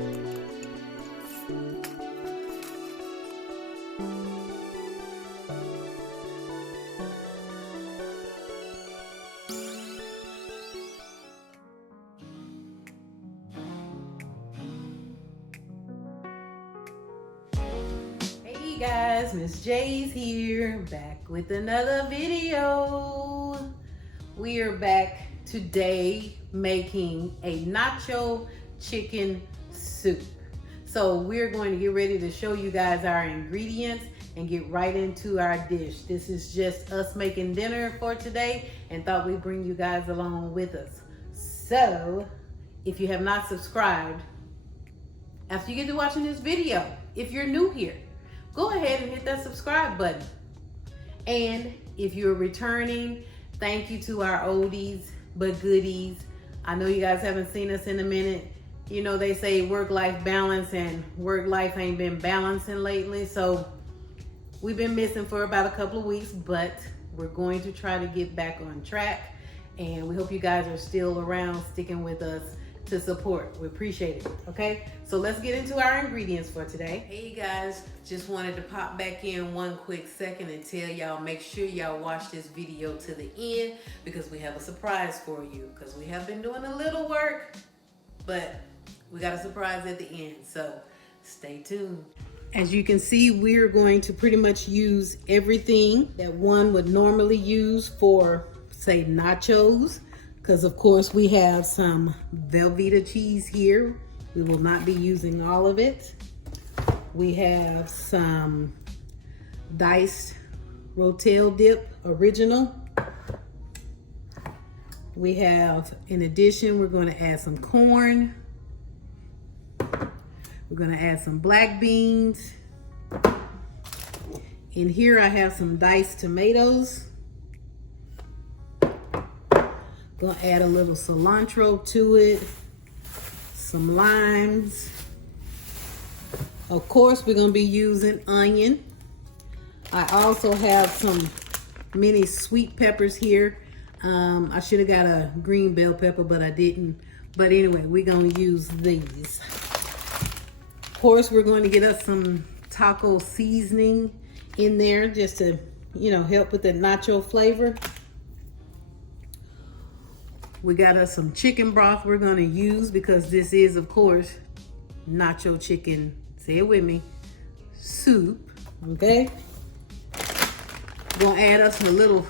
Hey guys, Miss J's here, back with another video. We are back today making a nacho chicken soup. So we're going to get ready to show you guys our ingredients and get right into our dish. This is just us making dinner for today and thought we'd bring you guys along with us. So if you have not subscribed, after you get to watching this video, if you're new here, go ahead and hit that subscribe button. And if you're returning, thank you to our oldies but goodies. I know you guys haven't seen us in a minute. You know, they say work-life balance, and work-life ain't been balancing lately. So we've been missing for about a couple of weeks, but we're going to try to get back on track. And we hope you guys are still around, sticking with us to support. We appreciate it. Okay, so let's get into our ingredients for today. Hey guys, just wanted to pop back in one quick second and tell y'all, make sure y'all watch this video to the end, because we have a surprise for you. Because we have been doing a little work, but we got a surprise at the end, so stay tuned. As you can see, we're going to pretty much use everything that one would normally use for, say, nachos. Because of course we have some Velveeta cheese here. We will not be using all of it. We have some diced Rotel dip original. We have, in addition, we're going to add some corn. We're going to add some black beans. In here I have some diced tomatoes. Gonna add a little cilantro to it, some limes. Of course, we're gonna be using onion. I also have some mini sweet peppers here. I should have got a green bell pepper, but I didn't. But anyway, we're gonna use these. Of course, we're going to get us some taco seasoning in there just to, you know, help with the nacho flavor. We got us some chicken broth we're gonna use, because this is, of course, nacho chicken, say it with me, soup, okay? We're gonna add us a little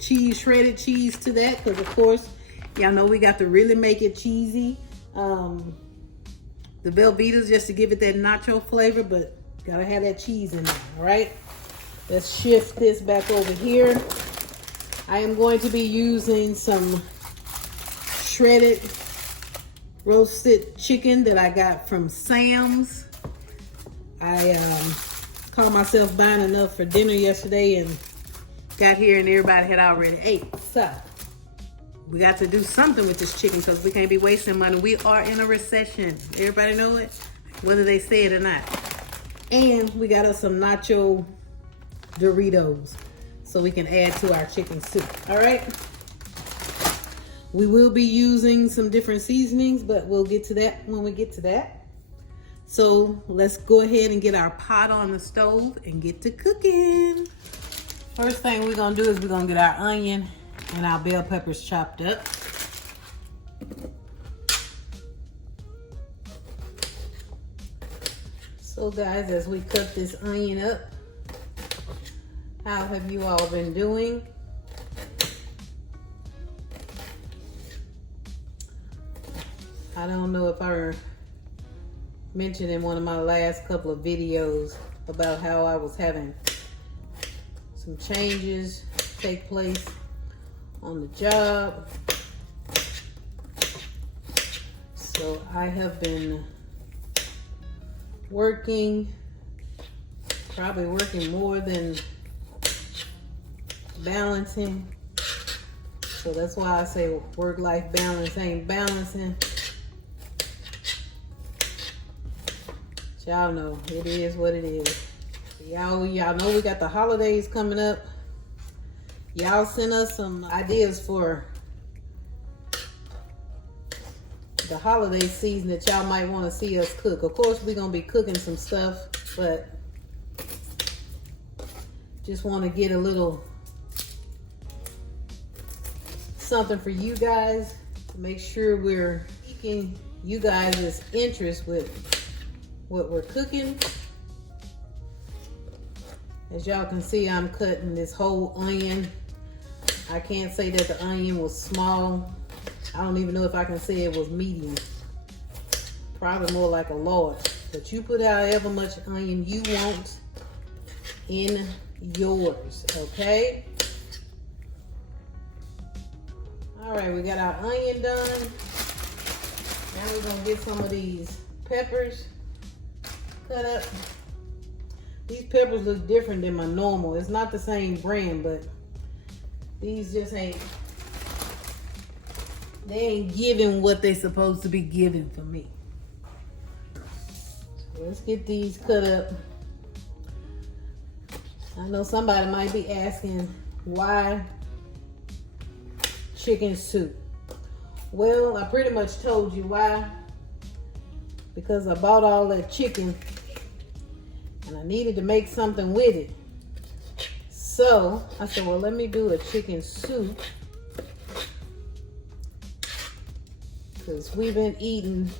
cheese, shredded cheese to that, because of course, y'all know we got to really make it cheesy. The Velveeta's just to give it that nacho flavor, but gotta have that cheese in there, all right? Let's shift this back over here. I am going to be using some shredded roasted chicken that I got from Sam's. I called myself buying enough for dinner yesterday and got here and everybody had already ate. So we got to do something with this chicken, because we can't be wasting money. We are in a recession. Everybody know it, whether they say it or not. And we got us some nacho Doritos so we can add to our chicken soup. All right. We will be using some different seasonings, but we'll get to that when we get to that. So let's go ahead and get our pot on the stove and get to cooking. First thing we're gonna do is we're gonna get our onion and our bell peppers chopped up. So guys, as we cut this onion up, how have you all been doing? I don't know if I mentioned in one of my last couple of videos about how I was having some changes take place on the job. So I have been probably working more than balancing. So that's why I say work-life balance ain't balancing. Y'all know it is what it is. Y'all know we got the holidays coming up. Y'all sent us some ideas for the holiday season that y'all might want to see us cook. Of course, we're going to be cooking some stuff, but just want to get a little something for you guys to make sure we're piquing you guys' interest with what we're cooking. As y'all can see, I'm cutting this whole onion. I can't say that the onion was small. I don't even know if I can say it was medium. Probably more like a large. But you put however much onion you want in yours, okay? All right, we got our onion done. Now we're gonna get some of these peppers cut up. These peppers look different than my normal. It's not the same brand, but these just ain't giving what they supposed to be giving for me. So let's get these cut up. I know somebody might be asking, why chicken soup? Well, I pretty much told you why. Because I bought all that chicken and I needed to make something with it. So I said, well, let me do a chicken soup. Because we've been eating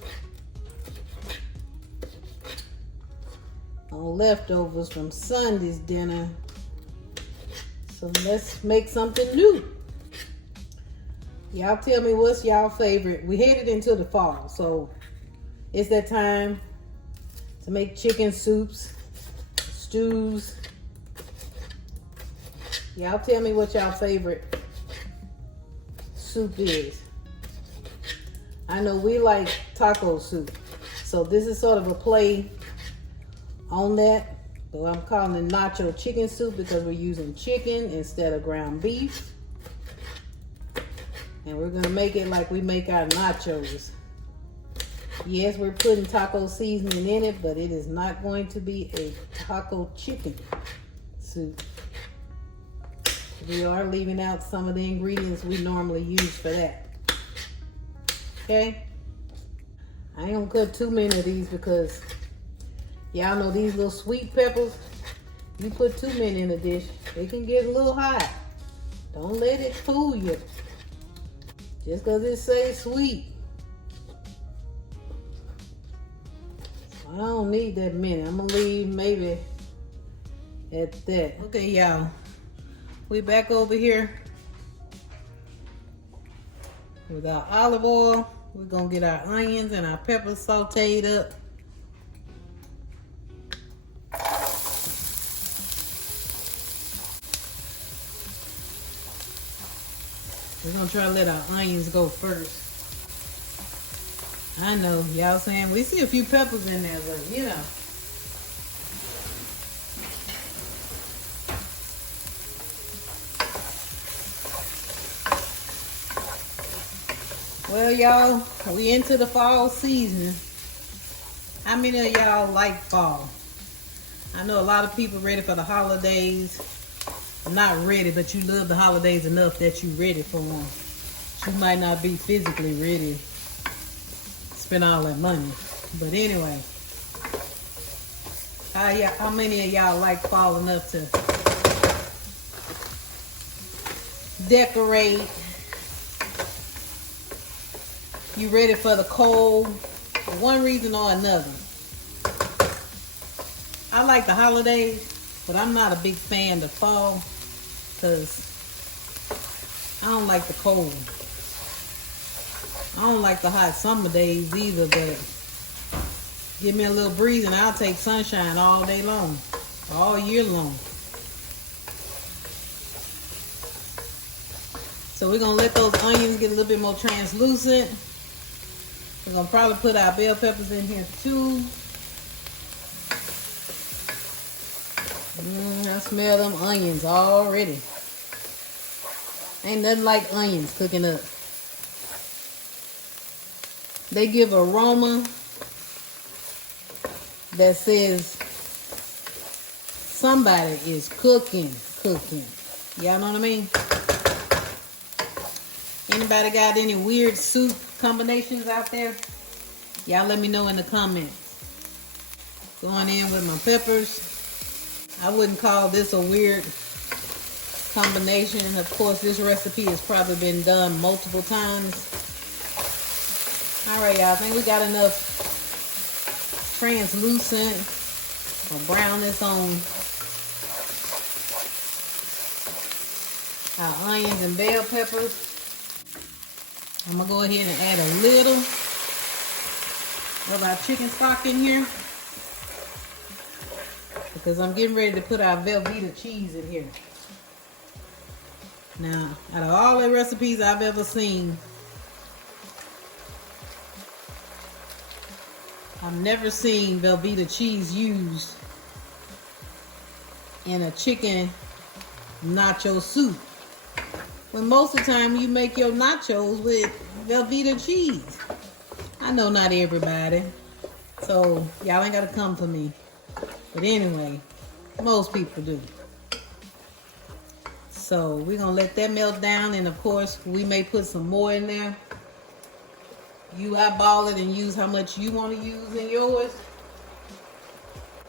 on leftovers from Sunday's dinner. So let's make something new. Y'all tell me what's y'all favorite. We headed into the fall, so it's that time to make chicken soups, stews. Y'all tell me what y'all favorite soup is. I know we like taco soup, so this is sort of a play on that. So I'm calling it nacho chicken soup because we're using chicken instead of ground beef. And we're gonna make it like we make our nachos. Yes, we're putting taco seasoning in it, but it is not going to be a taco chicken soup. We are leaving out some of the ingredients we normally use for that. Okay? I ain't gonna cut too many of these because y'all know these little sweet peppers, you put too many in a dish, they can get a little hot. Don't let it fool you. Just because it says sweet. I don't need that many. I'm gonna leave maybe at that. Okay, y'all. We back over here with our olive oil. We're gonna get our onions and our peppers sauteed up. We're gonna try to let our onions go first. I know, y'all saying, we see a few peppers in there, but you know. Well, y'all, we into the fall season. How many of y'all like fall? I know a lot of people ready for the holidays. Not ready, but you love the holidays enough that you ready for them. You might not be physically ready to spend all that money. But anyway, how many of y'all like fall enough to decorate? You ready for the cold? For one reason or another. I like the holidays, but I'm not a big fan of fall because I don't like the cold. I don't like the hot summer days either, but give me a little breeze and I'll take sunshine all day long, all year long. So we're gonna let those onions get a little bit more translucent. We're gonna probably put our bell peppers in here too. I smell them onions already. Ain't nothing like onions cooking up. They give aroma that says somebody is cooking. Y'all know what I mean? Anybody got any weird soup combinations out there? Y'all let me know in the comments. Going in with my peppers. I wouldn't call this a weird combination. Of course, this recipe has probably been done multiple times. All right, y'all, I think we got enough translucent or brownness on our onions and bell peppers. I'm gonna go ahead and add a little of our chicken stock in here because I'm getting ready to put our Velveeta cheese in here. Now, out of all the recipes I've ever seen, I've never seen Velveeta cheese used in a chicken nacho soup. When most of the time you make your nachos with Velveeta cheese. I know not everybody, so y'all ain't gotta come for me. But anyway, most people do. So we're gonna let that melt down, and of course we may put some more in there. You eyeball it and use how much you want to use in yours.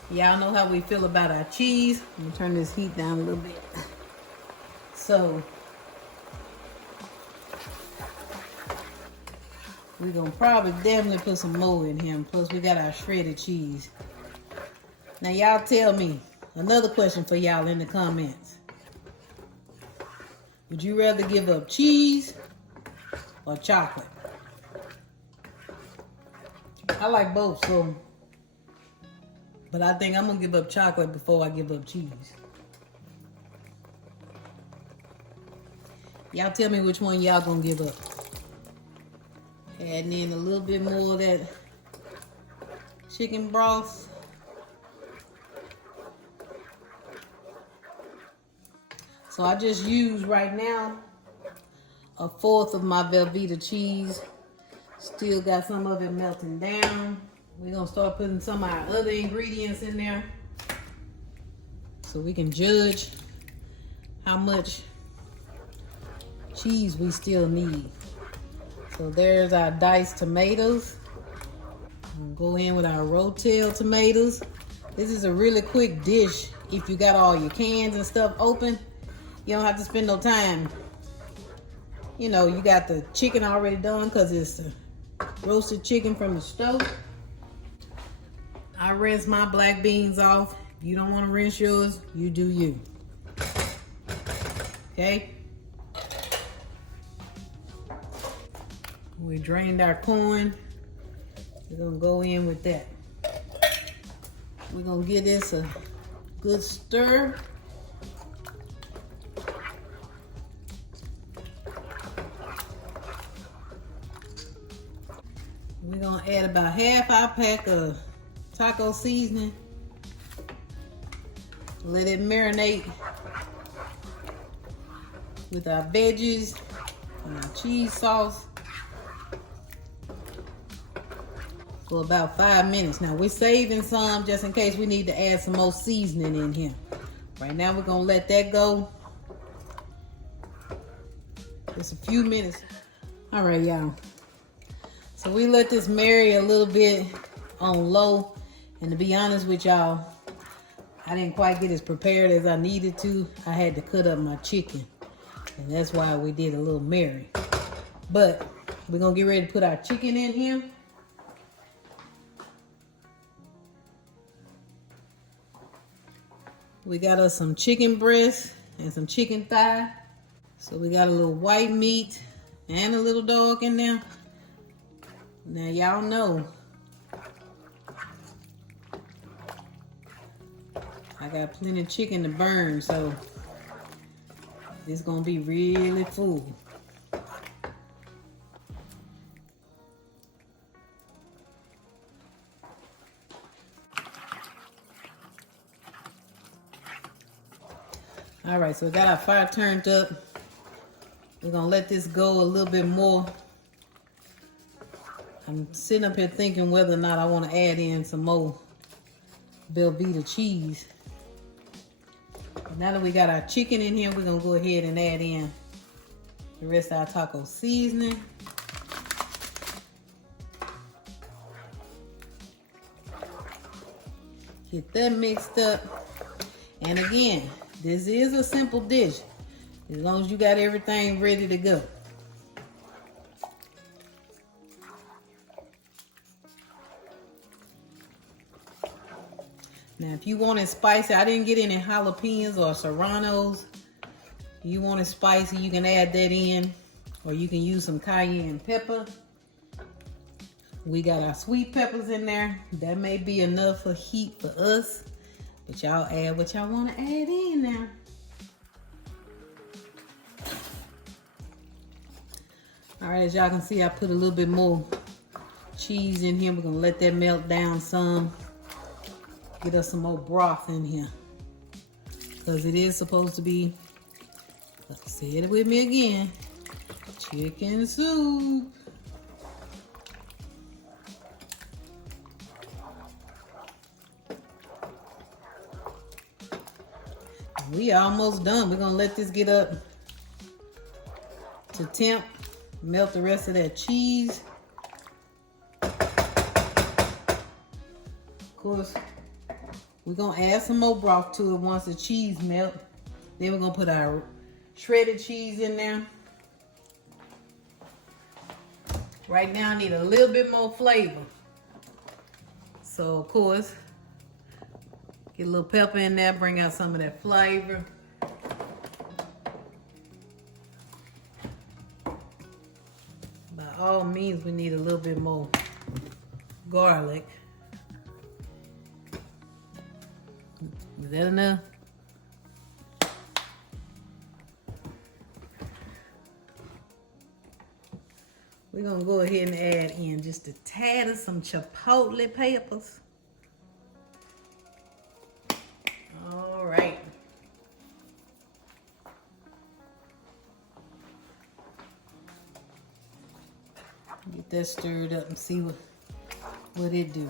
Y'all know how we feel about our cheese. I'm gonna turn this heat down a little bit. So we're gonna probably definitely put some more in here. Plus we got our shredded cheese. Now y'all tell me, another question for y'all in the comments. Would you rather give up cheese or chocolate? I like both, so, but I think I'm gonna give up chocolate before I give up cheese. Y'all tell me which one y'all gonna give up. Adding in a little bit more of that chicken broth. So I just used right now 1/4 of my Velveeta cheese. Still got some of it melting down. We're gonna start putting some of our other ingredients in there so we can judge how much cheese we still need. So there's our diced tomatoes. We'll go in with our rotel tomatoes. This is a really quick dish if you got all your cans and stuff open. You don't have to spend no time. You know, you got the chicken already done because it's roasted chicken from the stove. I rinse my black beans off. If you don't want to rinse yours, you do you. Okay? We drained our corn. We're gonna go in with that. We're gonna give this a good stir. We're gonna add about half our pack of taco seasoning. Let it marinate with our veggies and our cheese sauce for about 5 minutes. Now we're saving some just in case we need to add some more seasoning in here. Right now we're gonna let that go. Just a few minutes. All right, y'all. So we let this marry a little bit on low. And to be honest with y'all, I didn't quite get as prepared as I needed to. I had to cut up my chicken. And that's why we did a little marry. But we're gonna get ready to put our chicken in here. We got us some chicken breast and some chicken thigh. So we got a little white meat and a little dog in there. Now y'all know I got plenty of chicken to burn, so it's gonna be really full. All right, so we got our fire turned up. We're gonna let this go a little bit more. I'm sitting up here thinking whether or not I want to add in some more Velveeta cheese. Now that we got our chicken in here, we're gonna go ahead and add in the rest of our taco seasoning. Get that mixed up. And again, this is a simple dish, as long as you got everything ready to go. Now, if you want it spicy, I didn't get any jalapenos or serranos. If you want it spicy, you can add that in, or you can use some cayenne pepper. We got our sweet peppers in there. That may be enough for heat for us, but y'all add what y'all want to add in now. All right, as y'all can see, I put a little bit more cheese in here. We're gonna let that melt down some. Get us some more broth in here, because it is supposed to be, say it with me again, chicken soup. We almost done. We're gonna let this get up to temp, melt the rest of that cheese. Of course, we're gonna add some more broth to it once the cheese melt. Then we're gonna put our shredded cheese in there. Right now I need a little bit more flavor. So of course, get a little pepper in there, bring out some of that flavor. By all means, we need a little bit more garlic. Is that enough? We're gonna go ahead and add in just a tad of some chipotle peppers. All right. Get that stirred up and see what it do.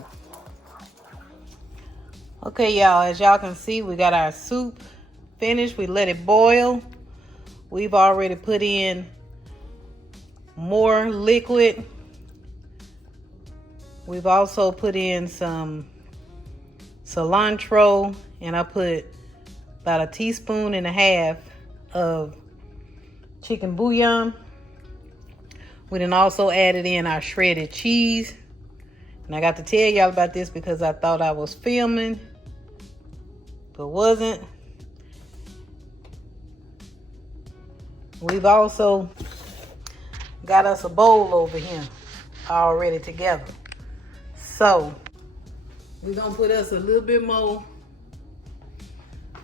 Okay, y'all, as y'all can see, we got our soup finished. We let it boil. We've already put in more liquid. We've also put in some cilantro, and I put about 1.5 teaspoons of chicken bouillon. We then also added in our shredded cheese. And I got to tell y'all about this because I thought I was filming, but wasn't. We've also got us a bowl over here already together. So we're gonna put us a little bit more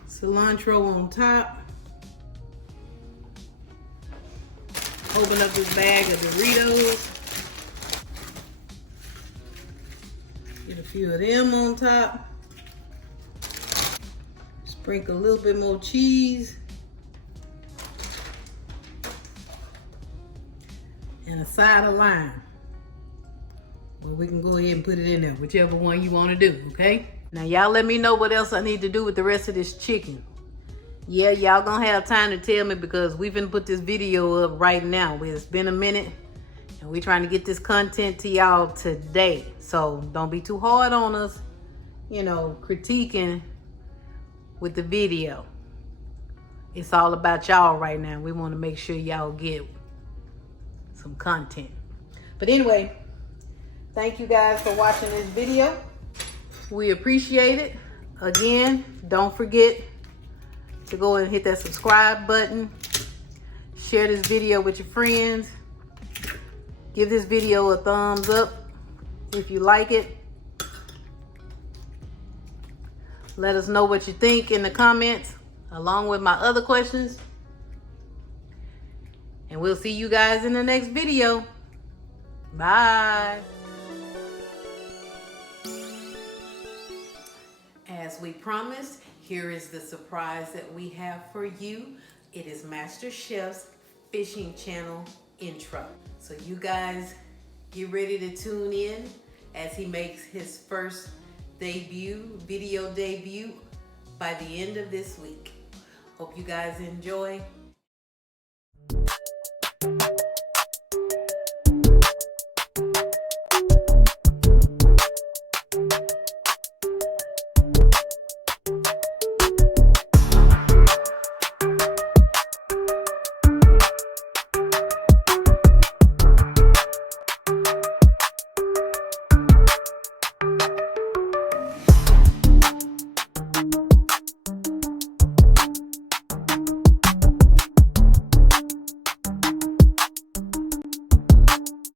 cilantro on top. Open up this bag of Doritos. Get a few of them on top. Sprinkle a little bit more cheese. And a side of lime. Well, we can go ahead and put it in there, whichever one you want to do, okay? Now, y'all let me know what else I need to do with the rest of this chicken. Yeah, y'all gonna have time to tell me because we've been put this video up right now. It's been a minute, and we're trying to get this content to y'all today. So don't be too hard on us, you know, critiquing with the video. It's all about y'all right now. We want to make sure y'all get some content. But anyway, thank you guys for watching this video. We appreciate it. Again, don't forget to go and hit that subscribe button. Share this video with your friends. Give this video a thumbs up if you like it. Let us know what you think in the comments, along with my other questions. And we'll see you guys in the next video. Bye. As we promised, here is the surprise that we have for you. It is MasterChef's Fishing Channel intro. So you guys get ready to tune in as he makes his first video debut by the end of this week. Hope you guys enjoy.